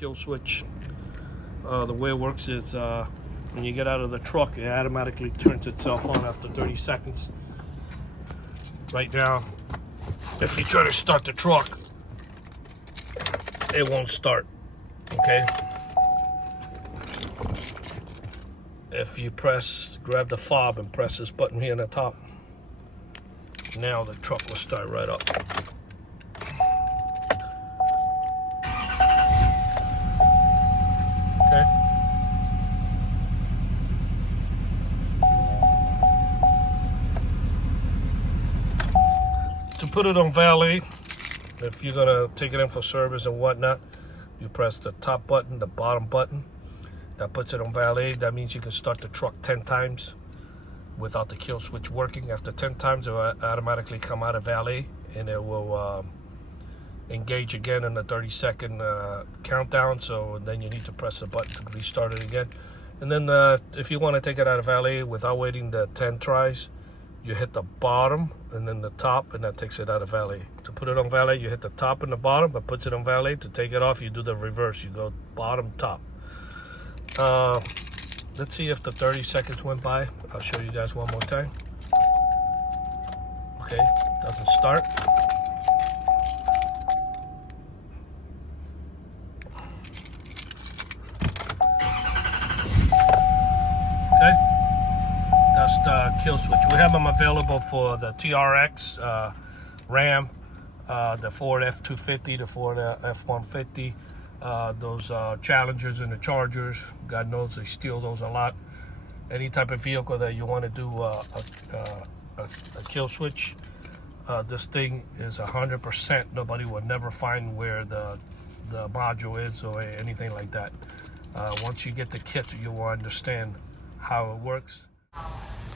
Killswitch. The way it works is when you get out of the truck, it automatically turns itself on after 30 seconds. Right now, if you try to start the truck, it won't start, okay? If you grab the fob and press this button here on the top, now the truck will start right up. Okay. To put it on valet, if you're gonna take it in for service and whatnot, you press the top button, the bottom button. That puts it on valet. That means you can start the truck 10 times without the kill switch working. After 10 times, it will automatically come out of valet, and it will engage again in the 30-second countdown. So then you need to press the button to restart it again. And then if you want to take it out of valet without waiting the 10 tries, you hit the bottom and then the top, and that takes it out of valet. To put it on valet, you hit the top and the bottom, but puts it on valet. To take it off, you do the reverse. You go bottom, top. Let's see if the 30 seconds went by. I'll show you guys one more time. Okay, doesn't start. Okay, that's the kill switch. We have them available for the TRX, Ram, the Ford F-250, the Ford F-150. Those Challengers and the Chargers, God knows they steal those a lot. Any type of vehicle that you want to do a kill switch, this thing is 100%. Nobody will never find where the module is or anything like that. Once you get the kit, you will understand how it works.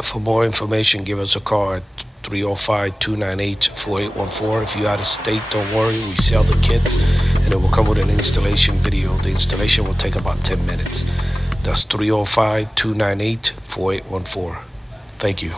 For more information, give us a call at 305-298-4814. If you're out of state, don't worry, we sell the kits and it will come with an installation video. The installation will take about 10 minutes. That's 305-298-4814. Thank you.